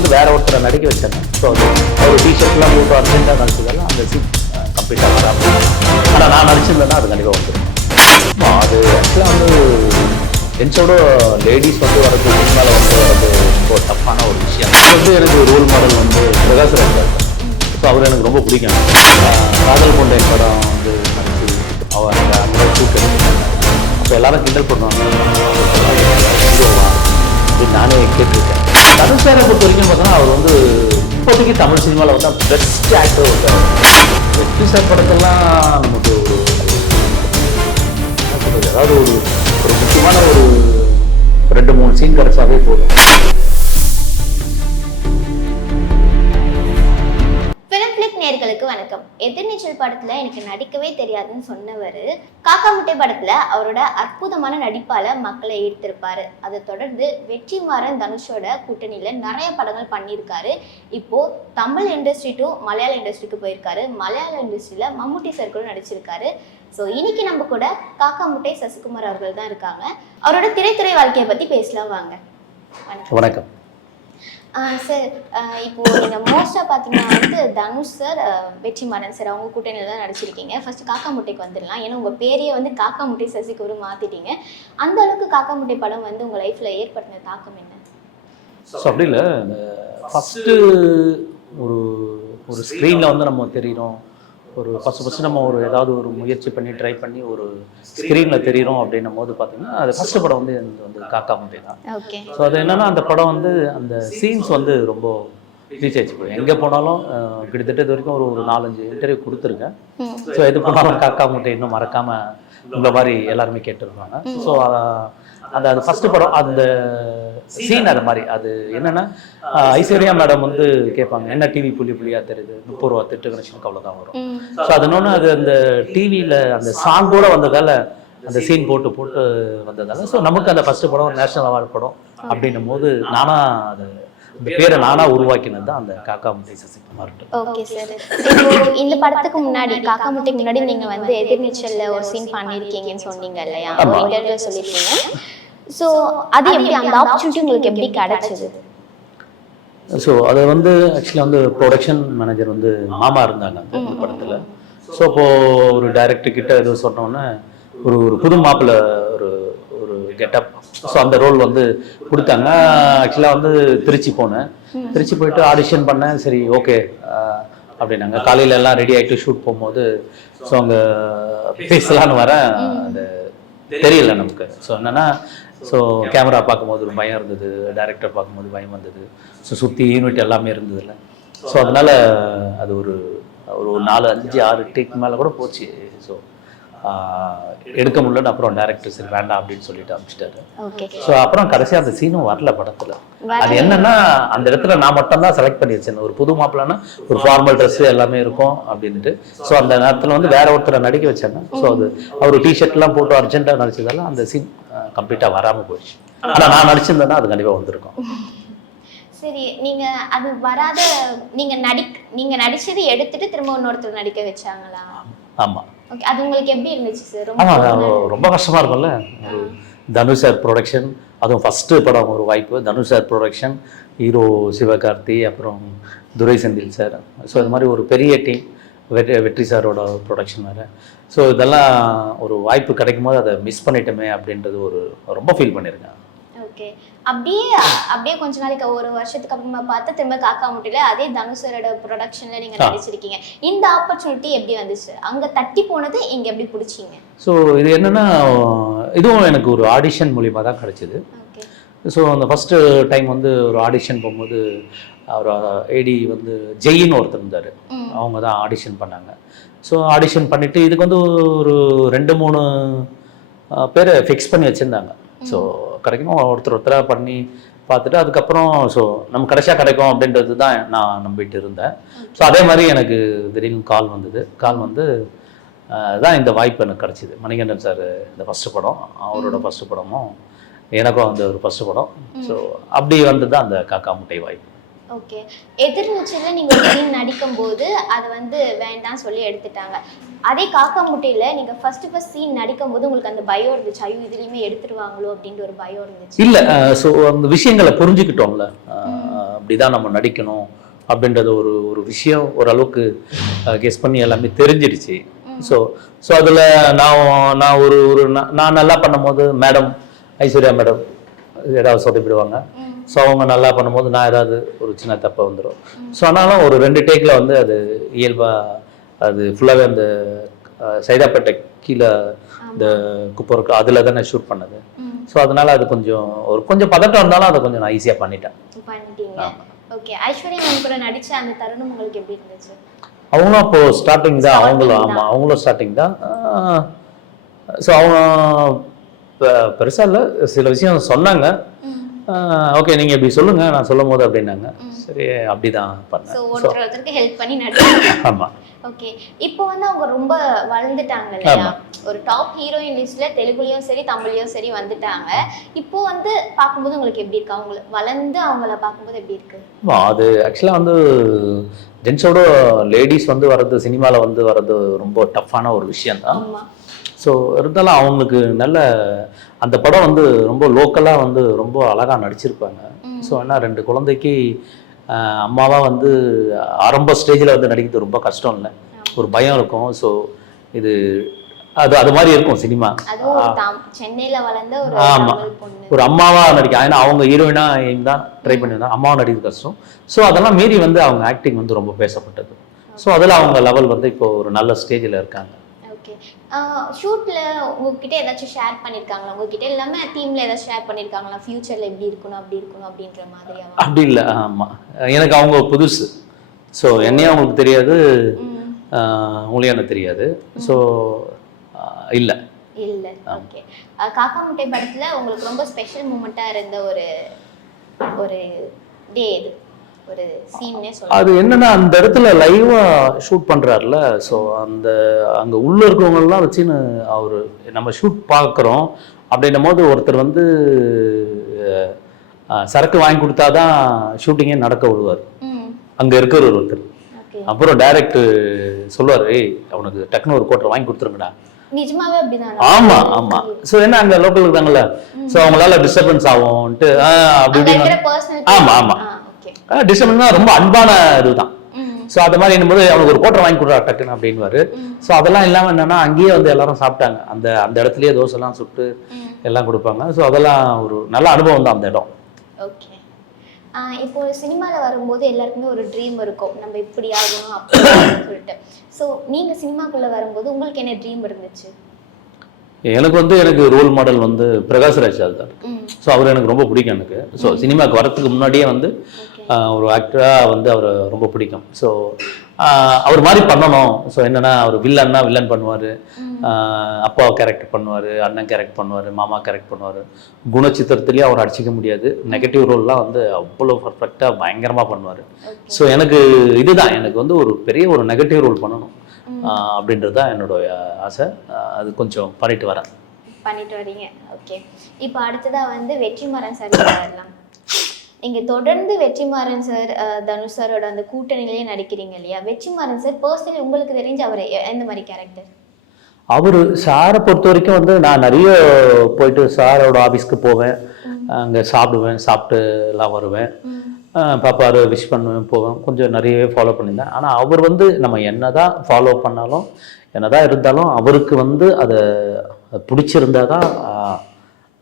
வந்து வேற ஒருத்தரை நடிக்க வச்சாங்க. ஸோ அது ஒரு டிஷர்ட்லாம் போட்டு அர்ஜென்ட்டாக நடிச்சதால அந்த சீன் கம்ப்ளீட்டாக வராமல். ஆனால் நான் நடிச்சிருந்தேன்னா அது கண்டிப்பாக வந்துடும். அது ஆக்சுவலாக வந்து ஜென்ஸோட லேடிஸ் வந்து வரது மேலே வந்து வரது ரொம்ப டஃப்பான ஒரு விஷயம். அது வந்து எனக்கு ரோல் மாடல் வந்து பிரகாஷ் ராஜ் சார். இப்போ அவர் எனக்கு ரொம்ப பிடிக்கும். காதல் கொண்ட படம் வந்து நடிச்சு அவர் அந்த ஷூட் எடுத்துருக்காங்க. அப்போ எல்லாரும் கிண்டல் பண்ணுவாங்க அப்படின்னு நானே கேட்டிருக்கேன். தனுஷ் சாரை பொறுத்த வரைக்கும் பார்த்தோன்னா அவர் வந்து இப்போதைக்கு தமிழ் சினிமாவில் வந்து பெஸ்ட் ஆக்டர் இருக்கார். வெற்றி சார் படத்தெல்லாம் நமக்கு ஒரு அதாவது ஒரு முக்கியமான ஒரு 2-3 சீன் கிடைச்சாவே போதும். நேயர்களுக்கு வணக்கம். எதிர்நீச்சல் படத்துல எனக்கு நடிக்கவே தெரியாதுன்னு சொன்னவர் காக்கா முட்டை படத்துல அவரோட அற்புதமான நடிப்பால மக்களை ஈர்த்திருப்பாரு. அதை தொடர்ந்து வெற்றிமாறன் தனுஷோட கூட்டணியில நிறைய படங்கள் பண்ணியிருக்காரு. இப்போ தமிழ் இண்டஸ்ட்ரி டு மலையாள இண்டஸ்ட்ரிக்கு போயிருக்காரு. மலையாள இண்டஸ்ட்ரியில மம்முட்டி சார் கூட நடிச்சிருக்காரு. ஸோ இன்னைக்கு நம்ம கூட காக்கா முட்டை சசிகுமார் அவர்கள் தான் இருக்காங்க. அவரோட திரைத்துறை வாழ்க்கையை பத்தி பேசலாம் வாங்க. வணக்கம் சார். இப்போ நீங்க மோஸ்டா பாத்தீங்கன்னா வந்து தனுஷ் சார், வெற்றிமாறன் சார் அவங்க கூட்டணியில தான் நடிச்சிருக்கீங்க. ஃபர்ஸ்ட் காக்கா முட்டைக்கு வந்துடலாம். ஏன்னா உங்க பேரையே வந்து காக்கா முட்டை சசிகுமார் மாத்திட்டீங்க. அந்த அளவுக்கு காக்கா முட்டை படம் வந்து உங்க லைஃப்ல ஏற்படுத்தின தாக்கம் என்ன? ஸோ அப்படி இல்லை, ஃபஸ்ட்டு ஒரு ஸ்க்ரீனில் வந்து நம்ம தெரிகிறோம். ஃபஸ்ட்டு நம்ம ஏதாவது ஒரு முயற்சி பண்ணி ட்ரை பண்ணி ஒரு ஸ்க்ரீனில் தெரிகிறோம் அப்படின்னும் போது பார்த்தீங்கன்னா அது ஃபஸ்ட்டு படம் வந்து காக்கா முட்டை தான். ஓகே. ஸோ அது என்னென்னா அந்த படம் வந்து அந்த சீன்ஸ் வந்து ரொம்ப ரீச் ஆச்சு. போய் எங்கே போனாலும் கிட்டத்தட்ட இது வரைக்கும் ஒரு 4-5 இன்டர்வியூ கொடுத்துருக்கேன். ஸோ எது போனாலும் காக்கா முட்டை இன்னும் மறக்காமல் இந்த மாதிரி எல்லாருமே கேட்டுருக்காங்க. ஸோ அது ஃபஸ்ட்டு படம் அந்த சீன் அது மாதிரி. அது என்னென்னா ஐஸ்வர்யா மேடம் வந்து கேட்பாங்க, என்ன டிவி புள்ளி புள்ளியாக தெரியுது, 30 ரூபா திட்டு கனெக்ஷனுக்கு அவ்வளோதான் வரும். ஸோ அது இன்னொன்று அது அந்த டிவியில் அந்த சாங் கூட வந்ததால் அந்த சீன் போட்டு வந்ததால் ஸோ நமக்கு அந்த ஃபஸ்ட்டு படம் நேஷனல் அவார்டு படம் அப்படின்னும் போது நானாக அது இந்த பேரை நானாக உருவாக்கினது தான் அந்த காக்கா முட்டை சசிகுமார். Okay sir. இப்போ இந்த படத்துக்கு முன்னாடி காக்கா முட்டைக்கு முன்னாடி நீங்க வந்து எதிர்நீச்சல்ல ஒரு சீன் பண்ணிருக்கீங்கன்னு சொன்னீங்க இல்லையா? ஒரு இன்டர்வியூல சொல்லிருக்கீங்க. ஸோ அது எப்படி அந்த ஆப்பர்ச்சுனிட்டி உங்களுக்கு எப்படி கிடைச்சது? ஸோ அது வந்து ஆக்சுவலாக வந்து ப்ரொடக்ஷன் மேனேஜர் வந்து மாமா இருந்தாங்க அந்த படத்தில். ஸோ இப்போது ஒரு டைரக்டர் கிட்ட எதுவும் சொன்னோன்னே ஒரு புது மாப்பிள்ள ஒரு கெட்டப். ஸோ அந்த ரோல் வந்து கொடுத்தாங்க. ஆக்சுவலாக வந்து திருச்சி போனேன். திருச்சி போயிட்டு ஆடிஷன் பண்ணேன். சரி ஓகே அப்படின்னாங்க. காலையில் எல்லாம் ரெடி ஆகிட்டு ஷூட் போகும்போது ஸோ அங்கே பேசலான்னு வரேன். அது தெரியல நமக்கு. ஸோ என்னென்னா ஸோ கேமரா பார்க்கும்போது ஒரு பயம் இருந்தது, டைரக்டர் பார்க்கும்போது பயம் வந்தது. ஸோ சுற்றி யூனிட் எல்லாமே இருந்ததில்ல. ஸோ அதனால் அது ஒரு 4-5-6 டேக் மேலே கூட போச்சு. ஸோ எடுக்க முடியலன்னு அப்புறம் டைரக்டர் சரி வேண்டாம் அப்படின்னு சொல்லிட்டு அனுப்பிச்சிட்டாரு. ஸோ அப்புறம் கடைசியாக அந்த சீனும் வரல படத்தில். அது என்னன்னா அந்த இடத்துல நான் மட்டும் தான் செலக்ட் பண்ணி வச்சேன். ஒரு புது மாப்பிள்ளனா ஒரு ஃபார்மல் ட்ரெஸ் எல்லாமே இருக்கும் அப்படின்ட்டு. ஸோ அந்த நேரத்தில் வந்து வேற ஒருத்தரை நடிக்க வச்சாங்க. ஸோ அது அவர் டிஷர்ட்லாம் போட்டு அர்ஜென்ட்டாக நடிச்சதால அந்த சீன் கம்ப்ளீட்டாக வராமல் போயிடுச்சு. ஆனால் நான் நடிச்சிருந்தேன்னா அது கண்டிப்பாக வந்திருக்கும். சரி, நீங்க அது வராத நீங்க நடிச்சது எடுத்துட்டு திரும்ப இன்னொருத்தர் நடிக்க வச்சாங்களா? ஆமாம். ஓகே. அது உங்களுக்கு எப்படி இருந்துச்சு சார்? ரொம்ப கஷ்டமா இருக்கும்ல. தனுஷ் சார் ப்ரொடக்ஷன், அதுவும் ஃபஸ்ட்டு படம் ஒரு வாய்ப்பு. Dhanush sir production, hero Sivakarthi, அப்புறம் துரை செந்தில் சார். ஸோ இது மாதிரி ஒரு பெரிய டீம். வெற்றி சாரோட ப்ரொடக்ஷன் வேறு. ஸோ இதெல்லாம் ஒரு வாய்ப்பு கிடைக்கும் போது அதை மிஸ் பண்ணிட்டோமே அப்படின்றது ரொம்ப ஃபீல் பண்ணியிருக்கேன். ஓகே. அப்படியே கொஞ்ச நாளைக்கு ஒரு வருஷத்துக்கு அப்புறமா பார்த்தா திரும்ப காக்கா முட்டையில அதே தனுஷரோட ப்ரொடக்ஷன்ல நீங்க நடிச்சிருக்கீங்க. இந்த ஆப்பர்ச்சுனிட்டி எப்படி வந்துச்சு? அங்க தட்டி போனது இங்க எப்படி பிடிச்சிங்க? ஸோ இது என்னன்னா இதுவும் எனக்கு ஒரு ஆடிஷன் மூலியமாக தான் கிடைச்சிது. ஸோ அந்த ஃபஸ்ட்டு டைம் வந்து ஒரு ஆடிஷன் போகும்போது அவர் ஏடி வந்து ஜெயின்னு ஒருத்தர் இருந்தார். அவங்க தான் ஆடிஷன் பண்ணாங்க. ஸோ ஆடிஷன் பண்ணிவிட்டு இதுக்கு வந்து ஒரு 2-3 பேரை ஃபிக்ஸ் பண்ணி வச்சுருந்தாங்க. ஸோ கிடைக்கணும் ஒருத்தராக பண்ணி பார்த்துட்டு அதுக்கப்புறம் ஸோ நம்ம கடைசியாக கிடைக்கும் அப்படின்றது தான் நான் நம்பிட்டு இருந்தேன். ஸோ அதே மாதிரி எனக்கு திடீர்னு கால் வந்து தான் இந்த வாய்ப்பு எனக்கு கிடச்சிது. மணிகண்டன் சார் இந்த ஃபஸ்ட்டு படம், அவரோட ஃபஸ்ட்டு படமும் எனக்கும் வந்து ஒரு ஃபஸ்ட்டு படம். ஸோ அப்படி வந்து தான் அந்த காக்கா முட்டை வாய்ப்பு. ஓகே. எதிர்நீச்சல்ல நீங்க ஒரு சீன் நடிக்கும் போது அதை வந்து வேண்டாம் சொல்லி எடுத்துட்டாங்க. அதே காக்கா முட்டையில நீங்க ஃபர்ஸ்ட் சீன் நடிக்கும் போது உங்களுக்கு அந்த பயம் இருந்துச்சு, ஐயோ இதுலயுமே எடுத்துருவாங்களோ அப்படின்ற ஒரு பயம் இருந்துச்சு? இல்ல. ஸோ அந்த விஷயங்களை புரிஞ்சுக்கிட்டோம்ல. அப்படிதான் நம்ம நடிக்கணும் அப்படின்றது ஒரு ஒரு விஷயம் ஓரளவுக்கு கெஸ் பண்ணி எல்லாமே தெரிஞ்சிடுச்சு. ஸோ அதில் நான் ஒரு ஒரு நான் நல்லா பண்ணும்போது மேடம் ஐஸ்வர்யா மேடம் ஏதாவது சொதப்பிடுவாங்க. ஸோ அவங்க நல்லா பண்ணும்போது நான் ஏதாவது ஒரு சின்ன தப்பை வந்துடும். ஸோ ஆனாலும் ஒரு 2 டேக்கில் வந்து அது இயல்பாக அது ஃபுல்லாகவே அந்த சைதாப்பேட்டை கீழே இந்த குப்பை இருக்கு அதில் தான் நான் ஷூட் பண்ணது. ஸோ அதனால அது கொஞ்சம் பதட்டம் இருந்தாலும் அதை கொஞ்சம் நான் ஈஸியாக பண்ணிட்டேன். ஓகே, ஐஸ்வர்யா மேம் கூட நடிச்ச அந்த தருணம் உங்களுக்கு எப்படி இருந்துச்சு? அவங்களும் அப்போ ஸ்டார்டிங் தான். அவங்களும் ஸ்டார்டிங் தான். ஸோ அவங்க பெருசா இல்லை, சில விஷயம் சொன்னாங்க. ஓகே நீங்க இப்படி சொல்லுங்க நான் சொல்லும் போது அப்படின்னாங்க. சரி அப்படிதான் பண்ணேன். ஸோ ஒருத்தருக்கு ஹெல்ப் பண்ணி நடிச்சாங்க. ஆமா. ஓகே, இப்போ வந்து அவங்க ரொம்ப வளர்ந்துட்டாங்க இல்லையா? ஒரு டாப் ஹீரோயின் லிஸ்ட்ல தெலுங்குலயும் சரி தமிழ்லயும் சரி வந்துட்டாங்க. இப்போ வந்து பார்க்கும்போது உங்களுக்கு எப்படி இருக்கு? அவங்க வளர்ந்து அவங்கள பார்க்கும்போது எப்படி இருக்கு? அது ஆக்சுவலா வந்து ஜென்ஸோட லேடிஸ் வந்து வர்றது சினிமாவில் வந்து வர்றது ரொம்ப டஃப்பான ஒரு விஷயம் தான். ஸோ இருந்தாலும் அவங்களுக்கு நல்ல அந்த படம் வந்து ரொம்ப லோக்கலாக வந்து ரொம்ப அழகாக நடிச்சிருப்பாங்க. ஸோ ஏன்னா 2 குழந்தைக்கு அம்மாவாக வந்து ஆரம்ப ஸ்டேஜில் வந்து நடிக்கிறது ரொம்ப கஷ்டம் இல்லை, ஒரு பயம் இருக்கும். ஸோ இது அது மாதிரி இருக்கும் சினிமா. ஆமாம், ஒரு அம்மாவாக நடிக்க. ஏன்னா அவங்க ஹீரோயினாக தான் ட்ரை பண்ணியிருந்தாங்க, அம்மாவை நடிக்கிறது கஷ்டம். ஸோ அதெல்லாம் மீறி வந்து அவங்க ஆக்டிங் வந்து ரொம்ப பேசப்பட்டது. ஸோ அதில் அவங்க லெவல் வந்து இப்போ ஒரு நல்ல ஸ்டேஜில் இருக்காங்க. ஓகே, ஷூட்ல உங்ககிட்ட ஏதாச்சும் ஷேர் பண்ணியிருக்காங்களா? உங்ககிட்ட இல்லாமல் டீம்ல ஏதாச்சும் ஷேர் பண்ணியிருக்காங்களா? ஃபியூச்சர்ல எப்படி இருக்கணும் அப்படி இருக்கணும் அப்படின்ற மாதிரி? அப்படி இல்லை. ஆமாம், எனக்கு அவங்க புதுசு. ஸோ என்னையும் அவங்களுக்கு தெரியாது, உங்களையும் எனக்கு தெரியாது. ஸோ இல்லை. ஓகே, காக்கா முட்டை படத்துல உங்களுக்கு ரொம்ப ஸ்பெஷல் மூமெண்ட்டாக இருந்த ஒரு டே எது? ஒரு சீன்னே சொல்லுங்க. அது என்னன்னா அந்த இடத்துல லைவா ஷூட் பண்றாருல. ஸோ அங்க உள்ள இருக்கவங்க எல்லாம் வச்சுன்னு அவரு நம்ம ஷூட் பார்க்குறோம் அப்படின்னும் போது ஒருத்தர் வந்து சரக்கு வாங்கி கொடுத்தாதான் ஷூட்டிங்கே நடக்க விடுவார் அங்க இருக்கிற ஒருத்தர். அப்புறம் டைரக்டர் சொல்லுவார், அவனுக்கு டக்குனு ஒரு கோட்டர் வாங்கி கொடுத்துருங்கடா. நிஜமாவே அப்படிதான்? ஆமா ஆமா. ஸோ என்ன அங்க லோக்கல் இருக்காங்கல்ல, ஸோ அவங்களால டிஸ்டர்பன்ஸ் ஆகும்ட்டு அப்படி. ஆமா ஆமா, டிஸ்டர்பன்ஸ் ரொம்ப அன்பான இதுதான். ஸோ அது மாதிரி என்னும்போது அவனுக்கு ஒரு கோட்டர் வாங்கி கொடுறா டக்குன்னு அப்படின்வாரு. ஸோ அதெல்லாம் இல்லாமல் என்னன்னா அங்கேயே வந்து எல்லாரும் சாப்பிட்டாங்க. அந்த இடத்துலயே தோசைலாம் சுட்டு எல்லாம் கொடுப்பாங்க. ஸோ அதெல்லாம் ஒரு நல்ல அனுபவம் தான் அந்த இடம். ஓகே, இப்போ சினிமாவில் வரும்போது எல்லாருக்குமே ஒரு ட்ரீம் இருக்கும், நம்ம இப்படி ஆகணும் அப்படி சொல்லிட்டு. ஸோ நீங்கள் சினிமாக்குள்ளே வரும்போது உங்களுக்கு என்ன ட்ரீம் இருந்துச்சு? எனக்கு ரோல் மாடல் வந்து பிரகாஷ்ராஜ் தான். ஸோ அவர் எனக்கு ரொம்ப பிடிக்கும் எனக்கு. ஸோ சினிமாவுக்கு வரத்துக்கு முன்னாடியே வந்து ஒரு ஆக்டராக வந்து அவரை ரொம்ப பிடிக்கும். ஸோ அவர் மாதிரி பண்ணணும். ஸோ என்னன்னா அவர் வில்லன் பண்ணுவார், அப்பா கேரக்டர் பண்ணுவார், அண்ணன் கேரக்டர் பண்ணுவார், மாமா கேரக்டர் பண்ணுவார். குணச்சித்திரத்துலேயே அவர் அடிச்சிக்க முடியாது. நெகட்டிவ் ரோல்லாம் வந்து அவ்வளோ பர்ஃபெக்டாக பயங்கரமாக பண்ணுவார். ஸோ எனக்கு வந்து ஒரு பெரிய ஒரு நெகட்டிவ் ரோல் பண்ணணும் அப்படின்றது தான் என்னோட ஆசை. அது கொஞ்சம் பண்ணிட்டு வரீங்க. ஓகே, இப்போ அடுத்ததாக வந்து வெற்றிமாறன் சார் வரலாம். நீங்கள் தொடர்ந்து வெற்றிமாறன் சார், தனுஷ் சாரோட அந்த கூட்டணியிலேயே நடிக்கிறீங்க இல்லையா? வெற்றிமாறன் சார் பர்சனலி உங்களுக்கு தெரிஞ்ச அவர் எந்த மாதிரி கேரக்டர்? அவர் சாரை பொறுத்த வரைக்கும் வந்து நான் நிறைய போயிட்டு சாரோட ஆஃபீஸ்க்கு போவேன், அங்கே சாப்பிட்டு எல்லாம் வருவேன், பாப்பாரு விஷ் பண்ணுவேன், போவேன், கொஞ்சம் நிறையவே ஃபாலோ பண்ணியிருந்தேன். ஆனால் அவர் வந்து நம்ம என்னதான் ஃபாலோ பண்ணாலும் என்னதான் இருந்தாலும் அவருக்கு வந்து அதை பிடிச்சிருந்தா தான்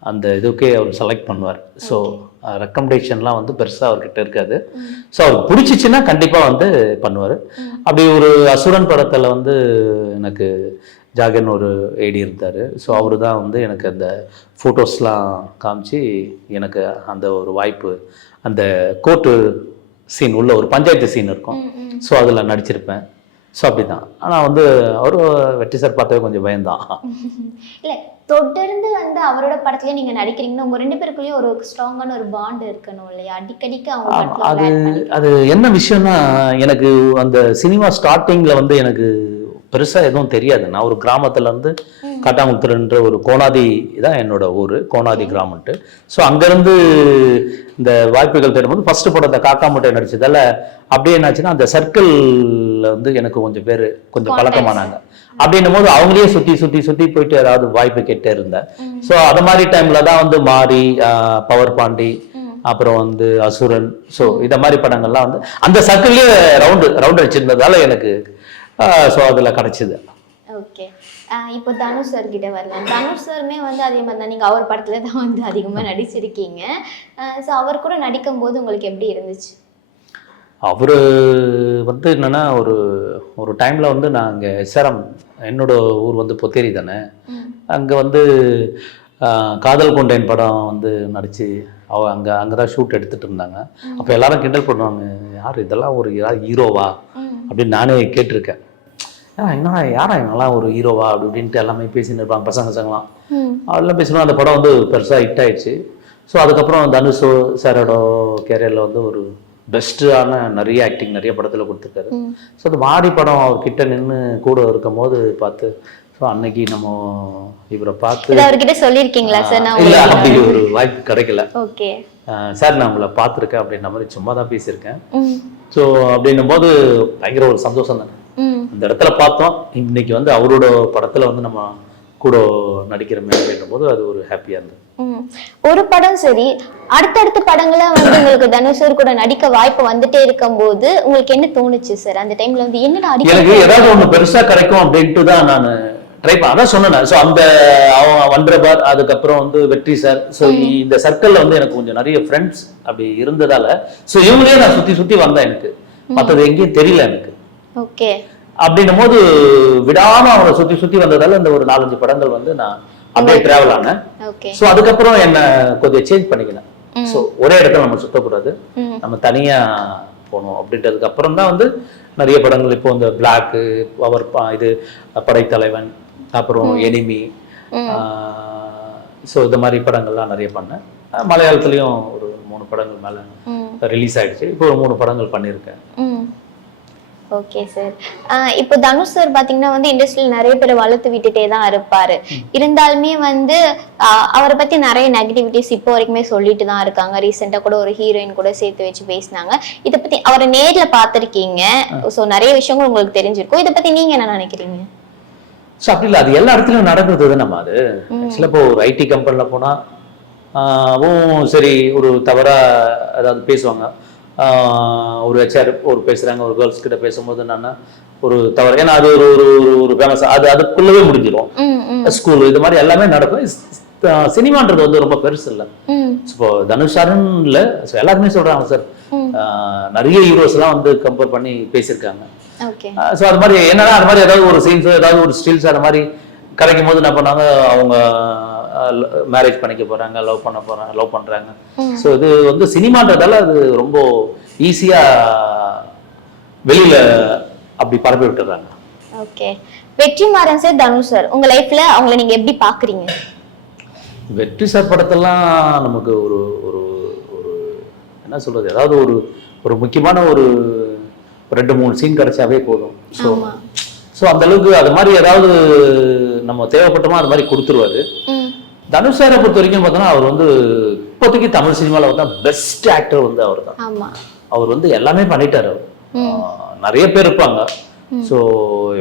அந்த இதுக்கே அவர் செலக்ட் பண்ணுவார். ஸோ ரெக்கமெண்டேஷன்லாம் வந்து பெருசாக அவர்கிட்ட இருக்காது. ஸோ அவருக்கு பிடிச்சிச்சின்னா கண்டிப்பாக வந்து பண்ணுவார். அப்படி ஒரு அசுரன் படத்தில் வந்து எனக்கு ஜாகன் ஒரு ஐடி இருந்தார். ஸோ அவர் தான் வந்து எனக்கு அந்த ஃபோட்டோஸ்லாம் காமிச்சு எனக்கு அந்த ஒரு வாய்ப்பு, அந்த கோர்ட்டு சீன் உள்ள ஒரு பஞ்சாயத்து சீன் இருக்கும். ஸோ அதில் நடிச்சிருப்பேன். ஸோ அப்படிதான். ஆனால் வந்து அவரு வெற்றி சார் பார்த்தவே கொஞ்சம் பயம்தான். இல்லை, தொடர்ந்து வந்து அவரோட படத்துல நீங்க நடிக்கிறீங்கன்னா உங்க 2 பேருக்குள்ளேயும் ஒரு ஸ்ட்ராங்கான ஒரு பாண்ட் இருக்கணும் இல்லையா? அடிக்கடிக்கு அவங்க அது என்ன விஷயம்னா, எனக்கு அந்த சினிமா ஸ்டார்டிங்ல வந்து எனக்கு பெருசா எதுவும் தெரியாது. நான் ஒரு கிராமத்துல இருந்து காட்டாங்குளத்துன்ற ஒரு கோணாதி தான் என்னோட ஊர், கோணாதி கிராமம்ட்டு. ஸோ அங்கேருந்து இந்த வாய்ப்புகள் தேடும்போது ஃபர்ஸ்ட் படம் இந்த காக்கா முட்டை நடிச்சதால அப்படியே என்னாச்சுன்னா அந்த சர்க்கிளில் வந்து எனக்கு கொஞ்சம் பேர் கொஞ்சம் பழக்கமானாங்க. அப்படின்னும் போது அவங்களே சுற்றி போயிட்டு ஏதாவது வாய்ப்பு கேட்டே இருந்தேன். ஸோ அது மாதிரி டைம்ல தான் வந்து மாரி, பவர் பாண்டி, அப்புறம் வந்து அசுரன். ஸோ இந்த மாதிரி படங்கள்லாம் வந்து அந்த சர்க்கிள்லேயே ரவுண்ட் அடிச்சிருந்ததால எனக்கு ஸோ அதில் கிடைச்சிது. ஓகே. இப்போ தனுஷ் சார் கிட்ட வரலாம். தனுஷ் சாருமே வந்து அதே மாதிரி தான், நீங்கள் அவர் படத்துல தான் வந்து அதிகமாக நடிச்சிருக்கீங்க. ஸோ அவர் கூட நடிக்கும் போது உங்களுக்கு எப்படி இருந்துச்சு? அவர் வந்து என்னன்னா ஒரு டைமில் வந்து நான் அங்கே எஸ்ஆர்எம், என்னோட ஊர் வந்து பொத்தேரி தானே, அங்கே வந்து காதல் கொண்டேன் படம் வந்து நடித்து அங்கே தான் ஷூட் எடுத்துகிட்டு இருந்தாங்க. அப்போ எல்லாரும் கிண்டல் பண்ணுவாங்க, யார் இதெல்லாம் ஒரு ஹீரோவா அப்படின்னு நானே கேட்டிருக்கேன். என்ன யாரா இவங்கெல்லாம் ஒரு ஹீரோவா அப்படின்ட்டு எல்லாமே பேசின்னு இருப்பாங்க பசங்களாம். அதெல்லாம் பேசணும். அந்த படம் வந்து பெருசாக ஹிட் ஆயிடுச்சு. ஸோ அதுக்கப்புறம் தனுஷ் சாரோட கேரியரில் வந்து ஒரு பெஸ்ட்டான நிறைய ஆக்டிங் நிறைய படத்தில் கொடுத்துருக்காரு. ஸோ அந்த மாரி படம் அவர் கிட்ட நின்று கூட இருக்கும் போது பார்த்து, ஸோ அன்னைக்கு நம்ம இவரை பார்த்து அவர்கிட்ட சொல்லியிருக்கீங்களா சார்? இல்லை, அப்படி ஒரு வாய்ப்பு கிடைக்கல. ஓகே சார் நான் உங்களை பார்த்துருக்கேன் அப்படின்ற மாதிரி சும்மா தான் பேசியிருக்கேன். ஸோ அப்படின்னும் போது பயங்கர ஒரு சந்தோஷம் தானே. அந்த இடத்துல பார்த்தோம், இன்னைக்கு வந்து அவரோட படத்தில் வந்து நம்ம கூட நடிக்கிறோமே அப்படின்னும் போது அது ஒரு ஹாப்பியாக இருந்தது. ஒரு படம் சரி, அடுத்தடுத்த படங்கள வந்து உங்களுக்கு தனுஷ் சார் கூட நடிக்க வாய்ப்பு வந்துட்டே இருக்கும் போது உங்களுக்கு என்ன தோணுச்சு சார்? அந்த டைம்ல வந்து என்னடா எனக்கு ஏதாவது ஒண்ணு பெருசா கிடைக்கும் அப்படின்ட்டு தான் நான் ட்ரை பண்ண, அதான் சொன்னேன். ஸோ அந்த வண்டர்பார், அதுக்கப்புறம் வந்து வெற்றி சார், ஸோ இந்த சர்க்கிள்ல வந்து எனக்கு கொஞ்சம் நிறைய ஃப்ரெண்ட்ஸ் அப்படி இருந்ததால ஸோ இவங்களே நான் சுத்தி வந்தேன். எனக்கு மற்றது எங்கேயும் தெரியல எனக்கு. ஓகே. அப்படின்னும் போது விடாம அவங்களை சுத்தி வந்ததால இந்த ஒரு 4-5 படங்கள் வந்து நான் அப்படியே டிராவல் ஆனேன். ஸோ அதுக்கப்புறம் என்ன கொஞ்சம் சேஞ்ச் பண்ணிக்கினேன். ஸோ ஒரே இடத்துல நம்ம சுத்தக்கூடாது, நம்ம தனியா போகணும் அப்படின்றதுக்கு அப்புறம் தான் வந்து நிறைய படங்கள், இப்போ இந்த பிளாக்கு, அவர் இது படைத்தலைவன், அப்புறம் எனிமி, ஸோ இந்த மாதிரி படங்கள்லாம் நிறைய பண்ணேன். மலையாளத்துலேயும் ஒரு 3 படங்கள் மேலே ரிலீஸ் ஆயிடுச்சு. இப்போ ஒரு 3 படங்கள் பண்ணியிருக்கேன். Okay sir. இப்போ தனுஷ் சார் பாத்தீங்கன்னா வந்து இண்டஸ்ட்ரியில் நிறைய பேரை வளர்த்து விட்டுட்டே தான் இருப்பாரு. இருந்தாலுமே வந்து அவரை பத்தி நிறைய நெகட்டிவிட்டிஸ் இப்போ வரைக்குமே சொல்லிட்டு தான் இருக்காங்க. ரீசெண்டா கூட ஒரு ஹீரோயின் கூட சேர்த்து வச்சு பேசினாங்க. இதை பத்தி அவரை நேர்ல பார்த்திருக்கீங்க, ஸோ நிறைய விஷயங்கள் உங்களுக்கு தெரிஞ்சிருக்கும். இதை பத்தி நீங்க என்ன நினைக்கிறீங்க? ஸோ அப்படி இல்லை, அது எல்லா இடத்துலையும் நடக்கிறது நம்ம. அது ஆக்சுவலாக இப்போ ஒரு ஐடி கம்பெனியில் போனால் சரி ஒரு தவறாக ஏதாவது பேசுவாங்க. ஒரு ஹெச்ஆர் ஒரு பேசுகிறாங்க, ஒரு கேர்ள்ஸ் கிட்ட பேசும்போது நான் ஒரு தவறு, ஏன்னா அது ஒரு ஃபேமஸ், அதுக்குள்ளவே முடிஞ்சிடும். ஸ்கூல் இது மாதிரி எல்லாமே நடக்கும். சினிமான்றது வந்து ரொம்ப பெருசு இல்லை. இப்போ தனுஷாருன்னு இல்லை, எல்லாருமே சொல்கிறாங்க சார், நிறைய ஹீரோஸ்லாம் வந்து கம்பேர் பண்ணி பேசியிருக்காங்க. ஸோ அது மாதிரி என்னன்னா, அது மாதிரி ஏதாவது ஒரு சீன்ஸோ ஏதாவது ஒரு ஸ்டில்ஸ் அது மாதிரி கிடைக்கும் போது என்ன பண்ணாங்க, அவங்க மேரேஜ் பண்ணிக்க போறாங்க, லவ் பண்றாங்க. ஸோ இது வந்து சினிமான்றதால அது ரொம்ப ஈஸியா வெளியில அப்படி பரப்பி விட்டுறாங்க. Okay. Vetrimaaran sir, Dhanush sir, உங்க லைஃப்ல அவங்கள நீங்க எப்படி பாக்குறீங்க? வெற்றி சார் படத்தெல்லாம் நமக்கு ஒரு ஒரு ஒரு என்ன சொல்றது, ஏதாவது ஒரு முக்கியமான ஒரு 2-3 சீன் கிடைச்சாவே போதும். ஸோ அந்த அளவுக்கு அது மாதிரி ஏதாவது நம்ம தேவைப்பட்டோமோ அது மாதிரி கொடுத்துருவாரு. தனுஷ் சாரை பொறுத்த வரைக்கும் பார்த்தோன்னா, அவர் வந்து இப்போதைக்கு தமிழ் சினிமாவில் வந்து பெஸ்ட் ஆக்டர் வந்து அவர் தான். அவர் வந்து எல்லாமே பண்ணிட்டாரு. அவர் நிறைய பேர் இருப்பாங்க. ஸோ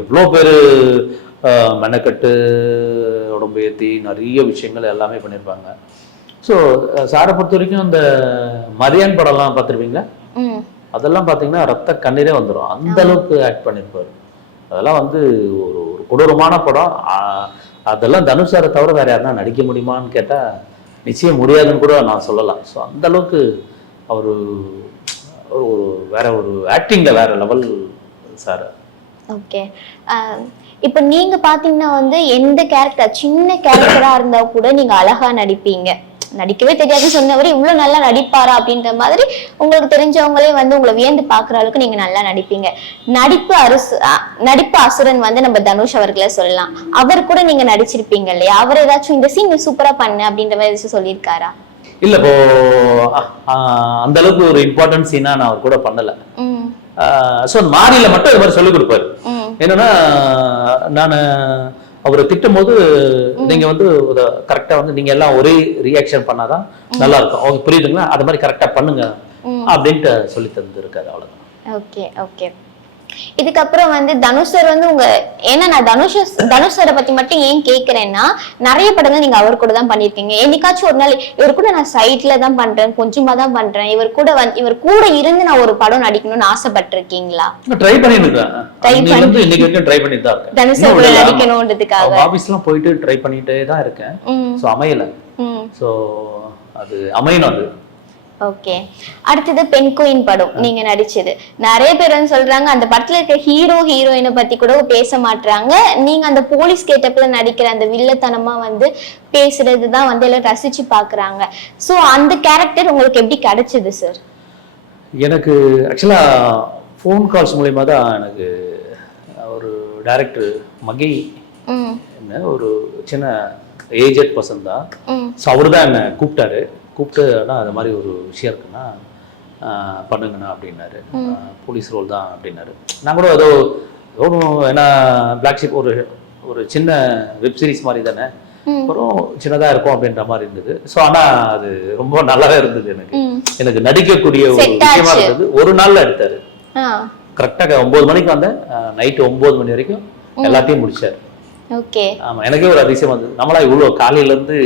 எவ்வளோ பேர் மெனக்கட்டு உடம்பு ஏற்றி நிறைய விஷயங்கள் எல்லாமே பண்ணியிருப்பாங்க. ஸோ சாரை பொறுத்த வரைக்கும் இந்த மரியான் படம்லாம் பார்த்துருப்பீங்களா? அதெல்லாம் பார்த்தீங்கன்னா ரத்த கண்ணீரே வந்துடும், அந்த அளவுக்கு ஆக்ட் பண்ணியிருப்பாரு. அதெல்லாம் வந்து ஒரு கொடூரமான படம். அதெல்லாம் தனுஷாரை தவிர வேற யாருன்னா நடிக்க முடியுமான்னு கேட்டால் நிச்சயம் முடியாதுன்னு கூட நான் சொல்லலாம். ஸோ அந்த அளவுக்கு அவர் ஒரு வேற ஒரு ஆக்டிங்ல வேற லெவல் சார். ஓகே. இப்போ நீங்க பாத்தீங்கன்னா வந்து எந்த கேரக்டர், சின்ன கேரக்டரா இருந்தா கூட நீங்க அழகா நடிப்பீங்க. நடிக்கவே தெரியாதுன்னு சொன்னவர் இவ்வளவு நல்லா நடிப்பாரா அப்படின்ற மாதிரி உங்களுக்கு தெரிஞ்சவங்களே வந்து உங்களை வியந்து பாக்குற அளவுக்கு நீங்க நல்லா நடிப்பீங்க. நடிப்பு அசுரன் வந்து நம்ம தனுஷ் அவர்களை சொல்லலாம். அவர் கூட நீங்க நடிச்சிருப்பீங்க இல்லையா? அவர் ஏதாச்சும் இந்த சீன் சூப்பரா பண்ணு அப்படின்ற மாதிரி ஏதாச்சும் சொல்லியிருக்காரா? இல்ல, இப்போ அந்த அளவுக்கு ஒரு இம்பார்ட்டன்ட் சீனா நான் அவர் கூட பண்ணல. ஸோ மாரியில மட்டும் இது மாதிரி சொல்லிக் கொடுப்பாரு. என்னன்னா, நான் அவரை திட்டும் போது நீங்க வந்து கரெக்டா வந்து நீங்க எல்லாம் ஒரே ரியாக்ஷன் பண்ணாதான் நல்லா இருக்கும், அவங்க புரியுதுங்களா, அது மாதிரி கரெக்டா பண்ணுங்க அப்படின்ட்டு சொல்லி தந்துருக்காரு. அவ்வளவுதான். Okay okay. இதுக்கப்புறம் வந்து தனுஷ் சார் வந்து உங்க ஏன்னா நான் தனுஷ் சாரை பத்தி மட்டும் ஏன் கேக்குறேன்னா நிறைய படங்கள் நீங்க அவர் கூட தான் பண்ணிருக்கீங்க. என்னைக்காச்சும் ஒரு நாள் இவர் கூட நான் சைட்ல தான் பண்றேன், கொஞ்சமா தான் பண்றேன், இவர் கூட இருந்து நான் ஒரு படம் நடிக்கணும்னு ஆசைப்பட்டிருக்கீங்களா? ட்ரை பண்ணிருக்கேன். இன்னைக்கு வரைக்கும் ட்ரை பண்ணிட்டு தான் இருக்கேன். தனுஷ் சார் கூட நடிக்கணும்ன்றதுக்காக ஆபீஸ்லாம் போயிட்டு ட்ரை பண்ணிட்டே தான் இருக்கேன். சோ அமையல. சோ அது அமையணும் அது. ஓகே. அடுத்தது பெண் குயின் படம் நீங்க நடிச்சது. நிறைய பேர் வந்து சொல்றாங்க அந்த படத்துல இருக்க ஹீரோயினை பத்தி கூட பேச மாட்டாங்க, நீங்க அந்த போலீஸ் கேட்டப்ல நடிக்கிற அந்த வில்லத்தனமா வந்து பேசுறதுதான் வந்து எல்லாம் ரசிச்சு பாக்குறாங்க. சோ அந்த கேரக்டர் உங்களுக்கு எப்படி கிடைச்சது சார்? எனக்கு ஆக்சுவலா ஃபோன் கால்ஸ் மூலமா தான் எனக்கு ஒரு டைரக்டர் மகி என்ன ஒரு சின்ன ஏஜெட் பர்சன் தான். ஸோ அவரு தான் என்னை கூப்பிட்டாரு. கூப்பிட்டு அது மாதிரி ஒரு விஷயம் இருக்குன்னா பண்ணுங்கண்ணா அப்படின்னாரு. போலீஸ் ரோல் தான் அப்படின்னாரு. நான் கூட ஏதோ ஏன்னா பிளாக் ஷிப் ஒரு சின்ன வெப் சீரிஸ் மாதிரி தானே, அப்புறம் சின்னதாக இருக்கும் அப்படின்ற மாதிரி இருந்தது. ஸோ ஆனால் அது ரொம்ப நல்லாவே இருந்தது. எனக்கு நடிக்கக்கூடிய ஒரு விஷயமா இருந்தது. ஒரு நாளில் எடுத்தாரு. கரெக்டாக 9 மணிக்கு வந்தேன், நைட்டு 9 மணி வரைக்கும் எல்லாத்தையும் முடிச்சாரு. ஆமாம், எனக்கே ஒரு அதிசயம் வந்தது. நம்மளா இவ்வளோ காலையிலேருந்து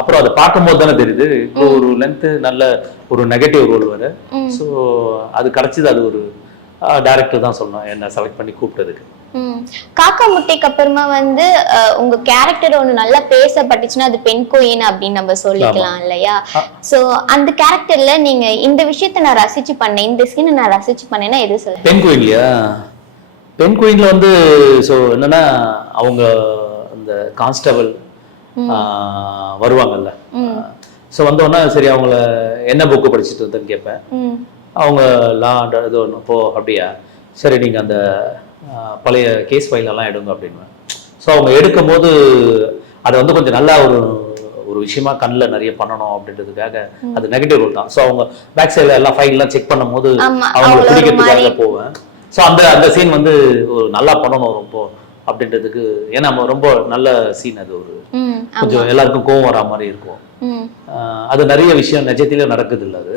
அப்புறம் அதை பார்க்கும்போது தானே தெரியுது இப்போ ஒரு லென்த்து நல்ல ஒரு நெகட்டிவ் ரோல் வர. ஸோ அது கிடைச்சது. அது ஒரு டைரக்டர் தான் சொல்லணும் என்ன செலக்ட் பண்ணி கூப்பிட்டதுக்கு. காக்கா முட்டைக்கு அப்புறமா வந்து உங்க கேரக்டர் ஒண்ணு நல்லா பேசப்பட்டுச்சுன்னா அது பெண் குயின் அப்படின்னு நம்ம சொல்லிக்கலாம் இல்லையா? சோ அந்த கேரக்டர்ல நீங்க இந்த விஷயத்த நான் ரசிச்சு பண்ணேன், இந்த சீனை நான் ரசிச்சு பண்ணேன்னா எது சொல்லுங்க? பெண் குயின் இல்லையா? பெண் குயின்ல வந்து ஸோ என்னன்னா அவங்க அந்த கான்ஸ்டபிள் வருவாங்கல்ல. ஸோ வந்தோன்னா சரி அவங்கள என்ன புக்கு படிச்சுட்டு வந்தேன்னு கேட்பேன். அவங்க இது ஒன்று போ அப்படியா சரி நீங்கள் அந்த பழைய கேஸ் ஃபைலெல்லாம் எடுங்க அப்படின்னு. ஸோ அவங்க எடுக்கும் போது அதை வந்து கொஞ்சம் நல்லா ஒரு விஷயமா கண்ணில் நிறைய பண்ணணும் அப்படின்றதுக்காக அது நெகட்டிவ் ரோல் தான். ஸோ அவங்க பேக் சைடில் எல்லாம் ஃபைல்லாம் செக் பண்ணும் போது அவங்களை பிடிக்கிறதுக்காக போவேன். ஸோ அந்த சீன் வந்து ஒரு நல்லா பண்ணணும் ரொம்ப அப்படின்றதுக்கு. ஏன்னா ரொம்ப நல்ல சீன் அது. ஒரு கொஞ்சம் எல்லாருக்கும் கோவம் வரா மாதிரி இருக்கும். அது நிறைய விஷயம் நிஜத்திலே நடக்குது இல்ல அது.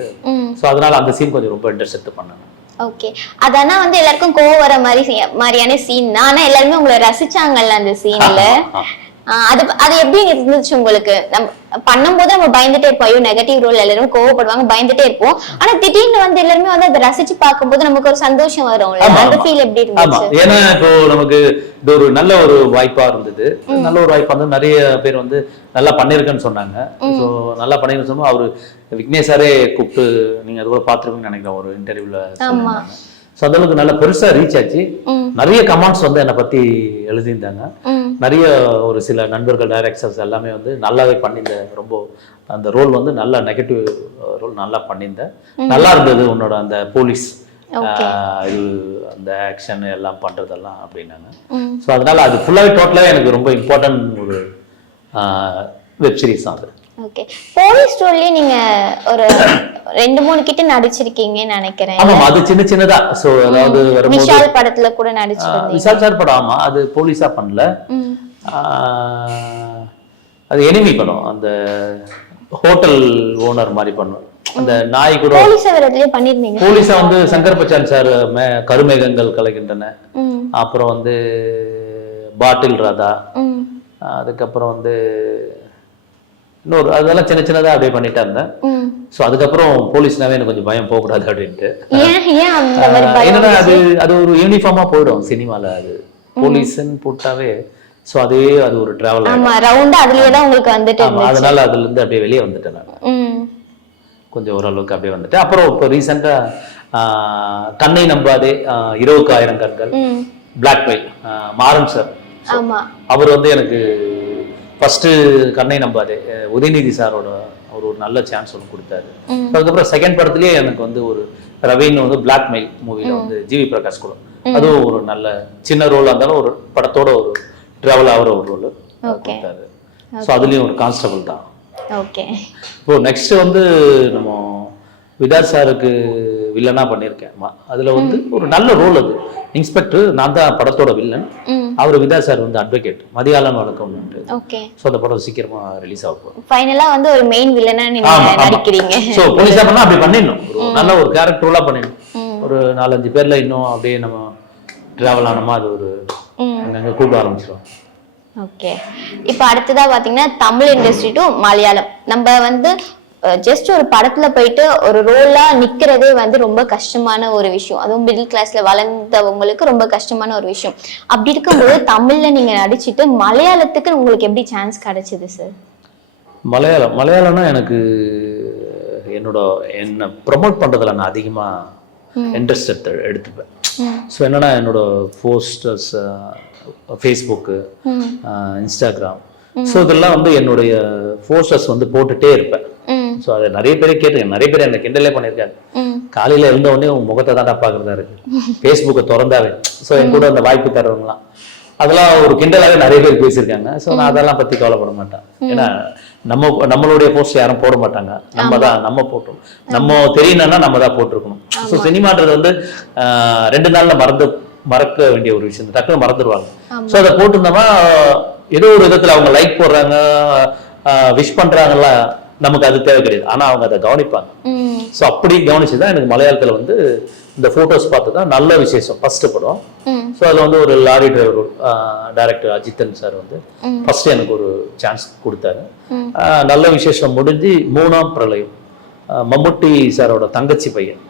ஸோ அதனால அந்த சீன் கொஞ்சம் ரொம்ப இன்ட்ரெஸ்ட் பண்ணேன். ஓகே. அதனா வந்து எல்லாருக்கும் கோவம் வர மாதிரியான சீன் தான். ஆனா எல்லாருமே உங்களை ரசிச்சாங்கல்ல அந்த சீன்ல. அது எப்படி இருந்துச்சு உங்களுக்கு? நம்ம பண்ணும்போது நம்ம பயந்துட்டே இருப்போம், ஐயோ நெகட்டிவ் ரோல் எல்லாரும் கோவப்படுவாங்க, பயந்துட்டே இருப்போம். ஆனா திடீர்னு வந்து எல்லாருமே வந்து அதை ரசிச்சு பார்க்கும்போது நமக்கு ஒரு சந்தோஷம் வரும். அந்த ஃபீல் எப்படி இருந்துச்சு? ஏன்னா இப்போ நமக்கு இது ஒரு நல்ல ஒரு வாய்ப்பா இருந்தது. நல்ல ஒரு வாய்ப்பா வந்து நிறைய பேர் வந்து நல்லா பண்ணிருக்கேன்னு சொன்னாங்க. ஸோ நல்லா பண்ணிருக்கேன்னு சொன்னா அவரு விக்னேஷாரே கூப்பிட்டு நீங்க அது கூட பார்த்துருக்கீங்கன்னு நினைக்கிறேன் ஒரு இன்டர்வியூல. ஸோ அந்த அளவுக்கு நல்லா பெருசா ரீச் ஆச்சு. நிறைய கமெண்ட்ஸ் வந்து என்னை பத்தி எழுதியிருந்தாங்க. நிறைய ஒரு சில நண்பர்கள் டைரக்டர்ஸ் எல்லாமே வந்து நல்லாவே பண்ணியிருந்தேன். ரொம்ப அந்த ரோல் வந்து நல்ல நெகட்டிவ் ரோல் நல்லா பண்ணியிருந்தேன். நல்லா இருந்தது உன்னோட அந்த போலீஸ் இது அந்த ஆக்ஷன் எல்லாம் பண்றதெல்லாம் அப்படின்னாங்க. ஸோ அதனால அது ஃபுல்லாவே டோட்டலாவே எனக்கு ரொம்ப இம்பார்ட்டன்ட் ஒரு வெப் சீரிஸ் தான் அது. ஓகே. போலீஸ் ரோல்ல நீங்க ஒரு 2-3 கிட்ட நடிச்சிருக்கீங்கன்னு நினைக்கிறேன். ஆமா, அது சின்னதா. சோ அதாவது வரும்போது விஷால் படத்துல கூட நடிச்சிருந்தீங்க. விஷால் சார் படம். ஆமா, அது போலீஸா பண்ணல. அது எனிமி படம். அந்த ஹோட்டல் ஓனர் மாதிரி பண்ணுவோம். அந்த நாய் கூட போலீஸா வரதுலயே பண்ணிருந்தீங்க. போலீஸா வந்து சங்கர் பச்சான் சார் கருமேகங்கள் கலைகின்றன. அப்புறம் வந்து பாட்டில் ராதா. அதுக்கப்புறம் வந்து இன்னொரு அதெல்லாம் சின்னதா அப்படியே பண்ணிட்டா இருந்தேன். ஸோ அதுக்கப்புறம் போலீஸ்னாவே எனக்கு கொஞ்சம் பயம் போகக்கூடாது அப்படின்ட்டு. என்னன்னா அது ஒரு யூனிஃபார்மா போயிடும் சினிமால. அது போலீஸ்ன்னு போட்டாவே ஸோ அது ஒரு டிராவல் அதனால அதுல இருந்து அப்படியே வெளியே வந்துட்டேன் நான். கொஞ்சம் ஓரளவுக்கு அப்படியே வந்துட்டேன். அப்புறம் இப்போ ரீசெண்டா கண்ணை நம்பாதே, இரவுக்கு 1000 கண்கள், பிளாக்மெயில், மாறன் சார். அவர் வந்து எனக்கு ஃபர்ஸ்ட் கண்ணை நம்பாதே உதயநிதி சாரோட ஒரு நல்ல சான்ஸ் ஒன்று கொடுத்தாரு. அதுக்கப்புறம் செகண்ட் படத்துலயே எனக்கு வந்து ஒரு ரவீன் வந்து பிளாக்மெயில் மூவில வந்து ஜிவி பிரகாஷ் கூட அதுவும் ஒரு நல்ல சின்ன ரோலா இருந்தாலும் ஒரு படத்தோட ஒரு டிராவல் ஆகிற ஒரு ரோல் கொடுத்தாரு. ஸோ அதுலயும் ஒரு கான்ஸ்டபிள் தான். இப்போ நெக்ஸ்ட் வந்து நம்ம விதார் சாருக்கு வில்லனா பண்ணியிருக்கேன். அதுல வந்து ஒரு நல்ல ரோல். அது இன்ஸ்பெக்டர், நான் தான் படத்தோட வில்லன். அவர் விதார் சார் வந்து அட்வொகேட், மதியாளன் வழக்கம். ஸோ அந்த படம் சீக்கிரமா ரிலீஸ் ஆகும். ஃபைனலா வந்து ஒரு மெயின் வில்லனா நீங்க நடிக்கிறீங்க. ஸோ போலீஸா பண்ணா அப்படி பண்ணிடணும். ஒரு நல்ல ஒரு கேரக்டர் ரோலா பண்ணிடணும். ஒரு 4-5 பேர்ல இன்னும் அப்படியே நம்ம ட்ராவல் ஆனோமா அது ஒரு அங்கங்கே கூப்பிட ஆரம்பிச்சிடும். ஓகே, இப்போ அடுத்ததா பாத்தீங்கன்னா தமிழ் இண்டஸ்ட்ரி டு மலையாளம். நம்ம வந்து ஜஸ்ட் ஒரு படத்துல போயிட்டு ஒரு ரோலா நிக்கிறதே வந்து ரொம்ப கஷ்டமான ஒரு விஷயம். அதுவும் மிடில் கிளாஸ்ல வளர்ந்தவங்களுக்கு ரொம்ப கஷ்டமான ஒரு விஷயம். அப்படி இருக்கும்போது தமிழ்ல நீங்க நடிச்சிட்டு மலையாளத்துக்கு உங்களுக்கு எப்படி சான்ஸ் கிடைச்சது சார்? மலையாளம்னா எனக்கு என்னை ப்ரொமோட் பண்றதுல நான் அதிகமாக இன்ட்ரெஸ்ட் எடுத்துப்பேன். ஸோ என்னன்னா என்னோட போஸ்டர்ஸ் ஃபேஸ்புக்கு, இன்ஸ்டாகிராம், ஸோ இதெல்லாம் வந்து என்னுடைய போஸ்டர்ஸ் வந்து போட்டுட்டே இருப்பேன். ஸோ அதை நிறைய பேர் கேட்டிருக்கேன், நிறைய பேர் என்னை கிண்டலே பண்ணியிருக்காங்க. காலையில் எழுந்த உடனே உங்க முகத்தை தான்டா பார்க்குறதா இருக்கு, ஃபேஸ்புக்கை திறந்தாவே. ஸோ என் கூட அந்த வாய்ப்பு தர்றவங்களாம் அதெல்லாம் ஒரு கிண்டலாகவே நிறைய பேர் பேசியிருக்காங்க. ஸோ நான் அதெல்லாம் பற்றி கவலைப்பட மாட்டேன். ஏன்னா நம்மளுடைய போஸ்ட் யாரும் போட மாட்டாங்க, நம்ம போட்டோம். நம்ம தெரியணும்னா நம்ம தான் போட்டிருக்கணும். ஸோ சினிமான்றது வந்து 2 நாள்ல மறக்க வேண்டிய ஒரு விஷயம், டக்குனு மறந்துடுவாங்க. ஸோ அதை போட்டிருந்தோமா ஏதோ ஒரு விதத்துல அவங்க லைக் போடுறாங்க, விஷ் பண்றாங்கல்ல, நமக்கு அது தேவை கிடையாது. ஆனா அவங்க அதை கவனிப்பாங்க. ஸோ அப்படி கவனிச்சுதான் எனக்கு மலையாளத்துல வந்து இந்த போட்டோஸ் பார்த்து தான் நல்ல விசேஷம் ஃபர்ஸ்ட் படம். ஸோ அதில் வந்து ஒரு lorry driver director Ajithan sir வந்து ஃபர்ஸ்ட் எனக்கு ஒரு சான்ஸ் கொடுத்தாரு. நல்ல விசேஷம் முடிஞ்சு 3ஆம் பிரளயம் மம்முட்டி சாரோட தங்கச்சி பையன்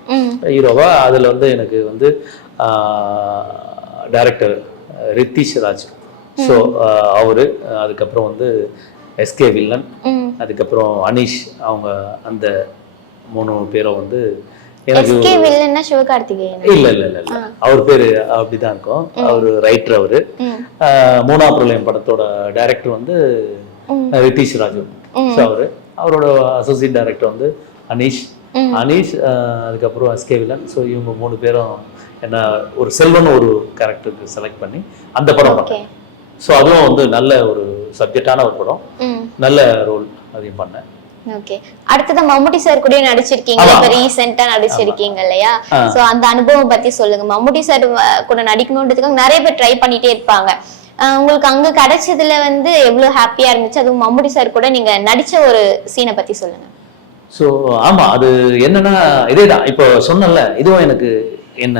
ஹீரோவா, அதுல வந்து எனக்கு வந்து டைரக்டர் ரித்திஷ் ராஜ், ஸோ அவரு, அதுக்கப்புறம் வந்து எஸ்கே வில்லன், அதுக்கப்புறம் அனீஷ், அவங்க அந்த 3 பேரும் வந்து எனக்கு இல்ல அவர் பேரு அப்படிதான் இருக்கும். அவரு ரைட்டர். அவரு 3ஆம் பிரளயம் படத்தோட டைரக்டர் வந்து ரித்திஷ் ராஜு. அவரோட அசோசியேட் டைரக்டர் வந்து அனீஷ், அதுக்கப்புறம் எஸ்கே வில்லன். ஸோ இவங்க 3 பேரும் என்ன ஒரு செல்வன் ஒரு கேரக்டருக்கு செலக்ட் பண்ணி அந்த படம் பண்ணேன். ஸோ அதுவும் வந்து நல்ல ஒரு சப்ஜெக்டான ஒரு படம், நல்ல ரோல் அதையும் பண்ணேன். ஓகே, அடுத்தது மம்முட்டி சார் கூட நடிச்சிருக்கீங்க, இப்ப ரீசெண்டா நடிச்சிருக்கீங்க இல்லையா? சோ அந்த அனுபவம் பத்தி சொல்லுங்க. மம்முட்டி சார் கூட நடிக்கணும்ன்றதுக்காக நிறைய பேர் ட்ரை பண்ணிட்டே இருப்பாங்க. உங்களுக்கு அங்க கிடைச்சதுல வந்து எவ்வளவு ஹாப்பியா இருந்துச்சு? அதுவும் மம்முட்டி சார் கூட நீங்க நடிச்ச ஒரு சீனை பத்தி சொல்லுங்க. ஸோ ஆமா, அது என்னன்னா இதேதான் இப்போ சொன்னல, இதுவும் எனக்கு என்ன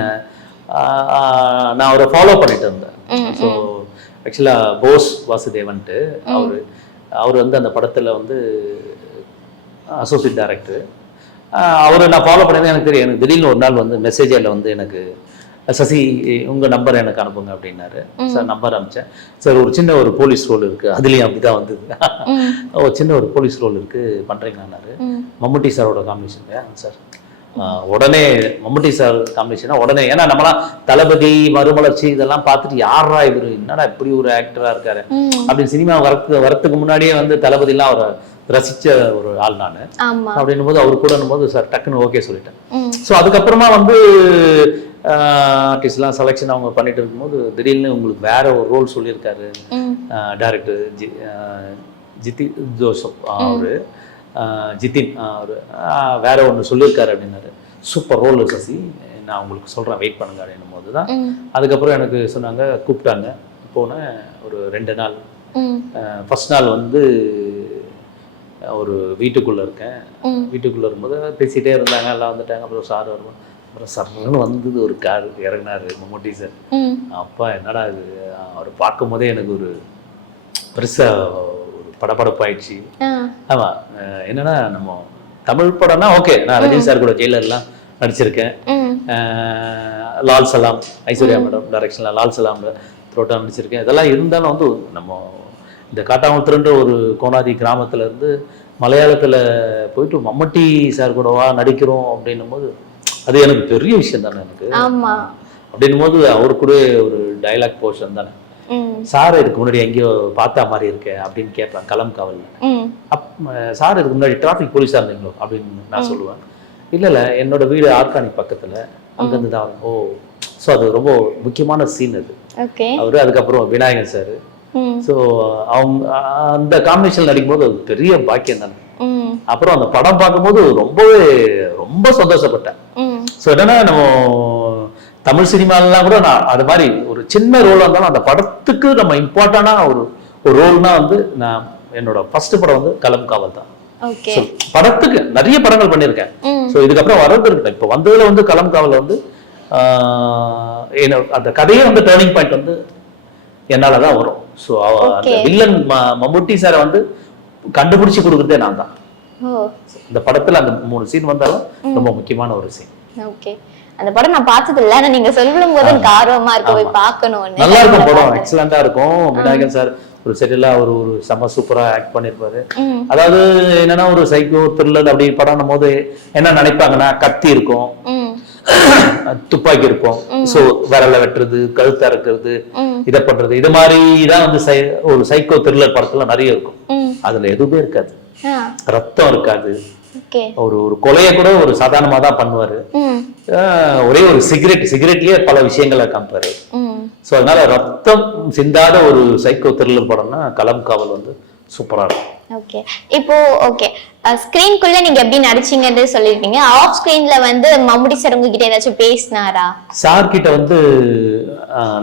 நான் அவரை ஃபாலோ பண்ணிட்டு இருந்தேன். ஸோ ஆக்சுவலா போஸ் வாசுதேவன்ட்டு அவர் வந்து அந்த படத்துல வந்து அசோசியேட் டைரக்டர். அவரை நான் ஃபாலோ பண்ணது எனக்கு தெரியும். எனக்கு திடீர்னு ஒரு நாள் வந்து மெசேஜில் வந்து எனக்கு சசி உங்கள் நம்பர் எனக்கு அனுப்புங்க அப்படின்னாரு. Sir number அனுப்பிச்சேன். சார் ஒரு சின்ன ஒரு போலீஸ் ரோல் இருக்குது, அதுலேயும் அப்படி தான் வந்தது. ஒரு சின்ன ஒரு போலீஸ் ரோல் இருக்குது பண்ணுறீங்கன்னாரு. மம்முட்டி சாரோட காம்பினேஷன் சார். உடனே மம்முட்டி சார் காம்பினேஷனா உடனே, ஏன்னா நம்மளாம் தளபதி, மறுமலர்ச்சி இதெல்லாம் பார்த்துட்டு யாரா இவரு, என்னடா இப்படி ஒரு ஆக்டரா இருக்காரு அப்படின்னு சினிமா வரத்துக்கு முன்னாடியே வந்து தளபதிலாம் அவரை ரசிச்ச ஒரு ஆள் நான். அப்படின்னும் போது அவர் கூட போது சார் டக்குன்னு ஓகே சொல்லிட்டேன். ஸோ அதுக்கப்புறமா வந்து ஆர்டிஸ்ட்லாம் செலெக்ஷன் அவங்க பண்ணிட்டு இருக்கும்போது திடீர்னு உங்களுக்கு வேற ஒரு ரோல் சொல்லியிருக்காரு டைரக்டர் ஜிதின் ஜோசப், அவரு ஜிதின் அவரு வேற ஒன்று சொல்லியிருக்காரு அப்படின்னாரு. சூப்பர் ரோல் சசி, நான் உங்களுக்கு சொல்கிறேன் வெயிட் பண்ணுங்க அப்படின்னும் போது தான் அதுக்கப்புறம் எனக்கு சொன்னாங்க, கூப்பிட்டாங்க. போனேன் ஒரு 2 நாள். ஃபர்ஸ்ட் நாள் வந்து ஒரு வீட்டுக்குள்ளே இருக்கேன். வீட்டுக்குள்ளே இருக்கும்போது பேசிகிட்டே இருந்தாங்க, எல்லாம் வந்துட்டாங்க. அப்புறம் சார் வருவோம், அப்புறம் சர்ன்னு வந்தது ஒரு கார், இறங்கினாரு மம்முட்டி சார். அப்பா என்னடா இது, அவர் பார்க்கும் போதே எனக்கு ஒரு பெருசாக ஒரு படப்படப்பாயிடுச்சு. ஆமாம், என்னன்னா நம்ம தமிழ் படம்னா ஓகே, நான் ரஜினி சார் கூட ஜெயிலர்லாம் நடிச்சிருக்கேன். லால் சலாம், ஐஸ்வர்யா மேடம் டைரக்ஷனில் லால் சலாம்ல த்ரோட்டா நடிச்சிருக்கேன். இதெல்லாம் இருந்தாலும் வந்து நம்ம இந்த காட்டாங்குளத்துன்ற ஒரு கோனாதி கிராமத்துல இருந்து மலையாளத்துல போயிட்டு மம்முட்டி சார் கூடவா நடிக்கிறோம் அப்படின்னும் போது அது எனக்கு பெரிய விஷயம் தானே. எனக்கு அப்படின்னும் போது அவரு கூட ஒரு டைலாக் போர்ஷன் தானே. சார் இதுக்கு முன்னாடி எங்கேயோ பார்த்தா மாதிரி இருக்க அப்படின்னு கேட்பேன் களம் காவல்ல. சார் இதுக்கு முன்னாடி டிராஃபிக் போலீஸா இருந்தீங்களோ அப்படின்னு நான் சொல்லுவேன். இல்ல என்னோட வீடு ஆர்கானிக் பக்கத்துல, அங்கிருந்து தான். ஓ, ஸோ அது ரொம்ப முக்கியமான சீன் அது. அவரு அதுக்கப்புறம் விநாயகன் சார். ஸோ அவங்க அந்த காம்பினேஷன் நடிக்கும்போது அது பெரிய பாக்கியம் தானே. அப்புறம் அந்த படம் பார்க்கும்போது ரொம்ப சந்தோஷப்பட்டேன். ஸோ என்னன்னா நம்ம தமிழ் சினிமாலாம் கூட நான் அது மாதிரி ஒரு சின்ன ரோலாக இருந்தாலும் அந்த படத்துக்கு நம்ம இம்பார்ட்டண்டான ஒரு ரோல்னா வந்து நான் என்னோட ஃபர்ஸ்ட் படம் வந்து களம் காவல் தான். படத்துக்கு நிறைய படங்கள் பண்ணியிருக்கேன். ஸோ இதுக்கப்புறம் வர்றது இருக்கு. இப்போ வந்ததுல வந்து களம் காவல் வந்து அந்த கதையே வந்து டேர்னிங் பாயிண்ட் வந்து என்னால தான் வரும். ஸோ அந்த வில்லன் மம்முட்டி சாரை வந்து கண்டுபிடிச்சு கொடுக்குறதே நான் தான். இந்த படத்துல அந்த 3 சீன் வந்தாலும் ரொம்ப முக்கியமான ஒரு சீன். ஓகே, அந்த படம் நான் பார்த்தது இல்ல, ஆனா நீங்க சொல்லும் போது எனக்கு ஆர்வமா இருக்கு போய் பார்க்கணும்னு. நல்லா இருக்கும் படம், எக்ஸலண்டா இருக்கும். விநாயகன் சார் ஒரு செட்டில் அவர் ஒரு செம்ம சூப்பரா ஆக்ட் பண்ணிருப்பாரு. அதாவது என்னன்னா ஒரு சைக்கோ த்ரில்லர் அப்படி படம் போது என்ன நினைப்பாங்கன்னா கத்தி இருக்கும், துப்பாக்கி இருக்கும், சோ விரல வெட்டுறது, கழுத்து அறுக்கிறது, இதை பண்றது, இது மாதிரிதான் வந்து ஒரு சைக்கோ த்ரில்லர் படத்துல நிறைய இருக்கும். அதுல எதுவுமே இருக்காது, ரத்தம் இருக்காது. ஒரு ஒரு கொலையை கூட ஒரு சாதாரணமா தான் பண்ணுவாரு. ஒரே ஒரு சிகரெட்லயே பல விஷயங்களை காமிப்பாரு. சோ அதனால ரத்தம் சிந்தாத ஒரு சைக்கோ த்ரில்லர் படம்னா களம் காவல் வந்து சூப்பரா இருக்கும். ஓகே, இப்போ ஓகே ஸ்கிரீன்குள்ள நீங்க எப்படி நடிச்சீங்கன்னு சொல்லிருக்கீங்க. ஆஃப் ஸ்கிரீன்ல வந்து மம்முட்டி சார் உங்ககிட்ட ஏதாச்சும் பேசினாரா? சார் கிட்ட வந்து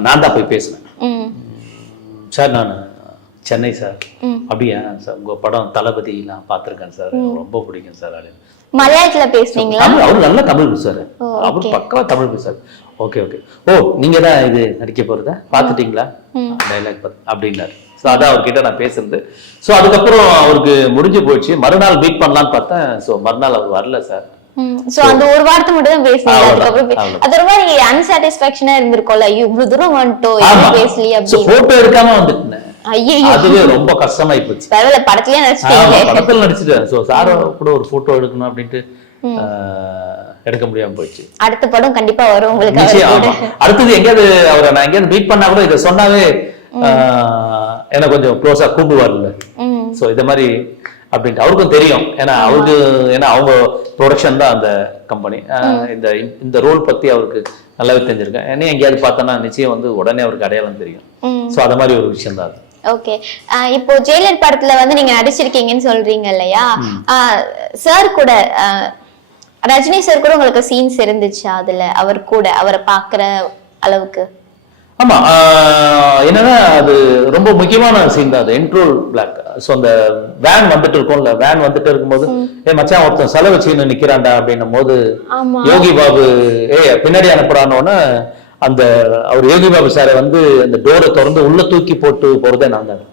நான் தான் போய் பேசினேன். சார் நான் சென்னை சார், அப்படியா சார் உங்க படம் தளபதி நான் பார்த்திருக்கேன் சார், ரொம்ப பிடிக்கும் சார் அப்படின்னு. மலையாளத்துல பேசுனீங்களா? அவரு நல்ல தமிழ் பேசுவாரு, அவரு பக்கவா தமிழ் பேசுவாரு. ஓகே ஓகே, ஓ நீங்க தான் இது நடிக்க போறதா பாத்துட்டீங்களா டைலாக் அப்படின்னாரு. ஸோ அதான் அவர்கிட்ட நான் பேசுறது. ஸோ அதுக்கப்புறம் அவருக்கு முடிஞ்சு போயிடுச்சு. மறுநாள் மீட் பண்ணலான்னு பார்த்தேன். ஸோ மறுநாள் அவர் வரல சார். சோ அந்த ஒரு வார்த்தை மட்டும் தான் பேசுனீங்க. அதுக்கப்புறம் அது ரொம்ப நீங்க அன்சாட்டிஸ்ஃபேக்ஷனா இருந்திருக்கும்ல, இவ்வளவு தூரம் வந்துட்டோம் ஏன் பேசலையே அப்படி. போட்டோ எடுக்காம வந்துட்டேன். ஐயோ, அதுவே ரொம்ப கஷ்டமாயி போச்சு. பரவாயில்ல, படத்துலயே நடிச்சிட்டீங்க. படத்துல நடிச்சிட்டேன். ஸோ சார் கூட ஒரு போட்டோ எடுக்கணும் அப்படின்ட்டு எடுக்க முடியாம போயிடுச்சு. அடுத்த படம் கண்டிப்பா வரும் உங்களுக்கு. அடுத்தது எங்கேயாவது அவரை நான் எங்கேயாவது மீட் பண்ணா கூட இதை சொன்னாவே எனக்கு கொஞ்சம் க்ளோஸா கூப்பிடுவார்ல. ஸோ இதை மாதிரி அப்படின்ட்டு அவருக்கும் தெரியும். ஏன்னா அவருக்கு அவங்க ப்ரொடக்ஷன் தான் அந்த கம்பெனி. இந்த ரோல் பத்தி அவருக்கு நல்லாவே தெரிஞ்சிருக்கேன். என்ன எங்கேயாவது பார்த்தோன்னா நிச்சயம் வந்து உடனே அவருக்கு அடையாளம் தெரியும். ஸோ அது மாதிரி ஒரு விஷயம் தான் அது. ஓகே, இப்போ ஜெயிலர் படத்துல வந்து நீங்க நடிச்சிருக்கீங்கன்னு சொல்றீங்க இல்லையா? சார் கூட ரஜினி சார் கூட உங்களுக்கு சீன்ஸ் இருந்துச்சு அதுல, அவர் கூட அவரை பாக்குற அளவுக்கு? ஆமா, என்னன்னா அது ரொம்ப முக்கியமான சீன் தான் அது, இன்ட்ரோல் பிளாக். ஸோ அந்த வேன் வந்துட்டு இருக்கும்ல, வேன் வந்துட்டு இருக்கும்போது மச்சான் ஒருத்தன் செலவு வச்சுன்னு நிக்கிறான்டா அப்படின்னும் போது யோகி பாபு பின்னாடி அனுப்புறானோன்னு அந்த அவர் யோகி பாபு சாரை வந்து அந்த டோரை திறந்து உள்ள தூக்கி போட்டு போறதே நான் தான்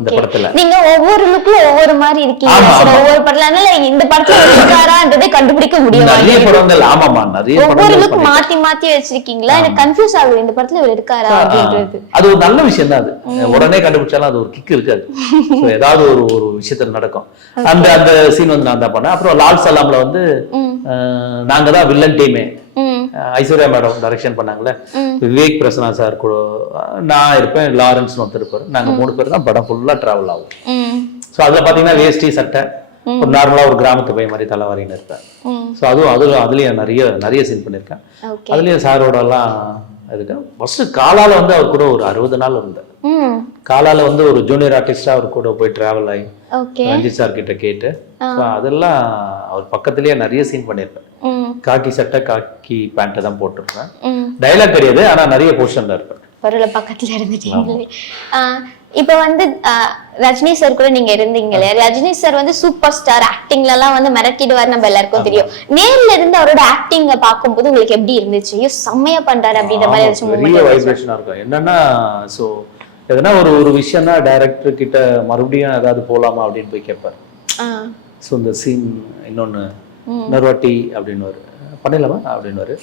இந்த படத்துல. நீங்க ஒவ்வொரு லுக்ல ஒவ்வொரு மாதிரி இருக்கீங்க. ஒவ்வொரு படத்துல இந்த படத்துல இருக்காரான்றதை கண்டுபிடிக்க முடியும். நிறைய படங்கள் ஆமாமா, நிறைய ஒவ்வொரு லுக் மாத்தி மாத்தி வச்சிருக்கீங்களா? எனக்கு கன்ஃபியூஸ் ஆகுது இந்த படத்துல இவர் இருக்காரா அப்படின்றது. அது ஒரு நல்ல விஷயம் தான். அது உடனே கண்டுபிடிச்சாலும் அது ஒரு கிக் இருக்காது. ஏதாவது ஒரு விஷயத்துல நடக்கும். அந்த சீன் வந்து நான் தான் பண்ணேன். அப்புறம் லால் சலாம்ல வந்து நாங்க தான் வில்லன் டீமே. ஐஸ்வர்யா மேடம் டைரக்ஷன் பண்ணாங்களே, விவேக் பிரசன்னா சார் கூட நான் இருப்பேன், லாரன்ஸ் ஒருத்தர் இருப்பாரு. நாங்க 3 பேர் தான் படம் ஃபுல்லா டிராவல் ஆகும். ஸோ அதுல பாத்தீங்கன்னா வேஷ்டி சட்டை, ஒரு நார்மலா ஒரு கிராமத்து போய் மாதிரி தலைவாரின்னு இருப்பேன். ஸோ அதுலயும் நிறைய சீன் பண்ணிருக்கேன். அதுலயும் சாரோட எல்லாம் இருக்கேன். ஃபர்ஸ்ட் காலால வந்து அவர் கூட ஒரு 60 நாள் இருந்தேன். காலால வந்து ஒரு ஜூனியர் ஆர்டிஸ்டா அவர் கூட போய் டிராவல் ஆகி ரஞ்சித் சார் கிட்ட கேட்டு அதெல்லாம் அவர் பக்கத்திலேயே நிறைய சீன் பண்ணிருப்பேன். காக்கி சட்டை காக்கி பேண்ட் தான் போட்டிருப்பேன். டைலாக் கிடையாது, ஆனா நிறைய போர்ஷன்ல இருப்பேன். பக்கத்துல இருந்துட்டீங்களே. இப்ப வந்து ரஜினி சார் கூட நீங்க இருந்தீங்களே, ரஜினி சார் வந்து சூப்பர் ஸ்டார், ஆக்டிங்ல எல்லாம் வந்து மிரட்டிடுவார், நம்ம எல்லாருக்கும் தெரியும். நேர்ல இருந்து அவரோட ஆக்டிங்க பார்க்கும்போது உங்களுக்கு எப்படி இருந்துச்சு? ஐயோ செம்மையா பண்றாரு அப்படின்ற மாதிரி பெரிய வைப்ரேஷனா இருக்கும். என்னன்னா சோ எதனா ஒரு விஷயம்னா டைரக்டர் கிட்ட மறுபடியும் ஏதாவது போலாமா அப்படின்னு போய் கேட்பாரு. ஸோ இந்த சீன் இன்னொன்னு நர்வாட்டி அப்படின்னு பண்ணிடலாமா அப்படின்னு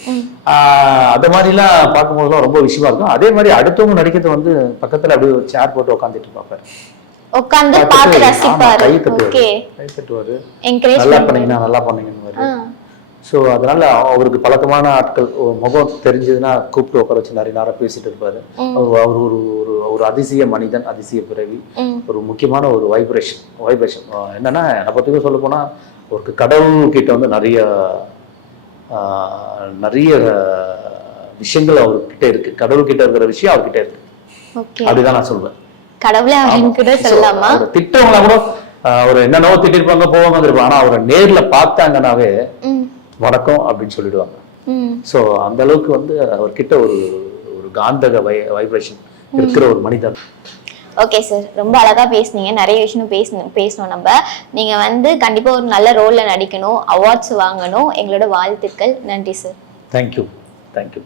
அந்த மாதிரிலாம் பார்க்கும்போதுலாம் ரொம்ப விஷயமா இருக்கும். அதே மாதிரி அடுத்தவங்க நடிக்கிறது வந்து பக்கத்துல அப்படியே ஒரு சேர் போட்டு உட்காந்துட்டு பார்ப்பாரு, உட்கார்ந்து பார்த்து ரசிப்பாரு, கை தட்டுவாரு, நல்லா பண்ணீங்கன்னு. ஸோ அதனால அவருக்கு பழக்கமான ஆட்கள் முகம் தெரிஞ்சதுன்னா கூப்பிட்டு உட்கார வச்சு நிறைய நேரம் பேசிட்டு இருப்பாரு. அவர் ஒரு அதிசய மனிதன், அதிசய பிறவி, ஒரு முக்கியமான ஒரு வைப்ரேஷன். என்னன்னா என்னை பத்தியும் சொல்ல போனா ஒரு கடவுள் கிட்ட வந்து நிறைய விஷயங்கள் அவர்கிட்ட இருக்கு. கடவுள் கிட்ட இருக்கிற விஷயம் அவர்கிட்ட இருக்கு. அப்படிதான் நான் சொல்வேன். திட்டவங்களா கூட அவர் என்னென்னவோ திட்டிருப்பாங்க, போவாங்க இருப்பாங்க. ஆனா அவரை நேர்ல பார்த்தாங்கன்னாவே வணக்கம் அப்படின்னு சொல்லிடுவாங்க. சோ அந்த அளவுக்கு வந்து அவர்கிட்ட ஒரு காந்தக வைப்ரேஷன் இருக்கிற ஒரு மனிதன். ஓகே சார், ரொம்ப அழகா பேசுனீங்க. நிறைய விஷயம் பேசணும் நம்ம. நீங்க வந்து கண்டிப்பா ஒரு நல்ல ரோல்ல நடிக்கணும், அவார்ட்ஸ் வாங்கணும். எங்களோட வாழ்த்துக்கள். நன்றி சார். தேங்க்யூ. தேங்க்யூ.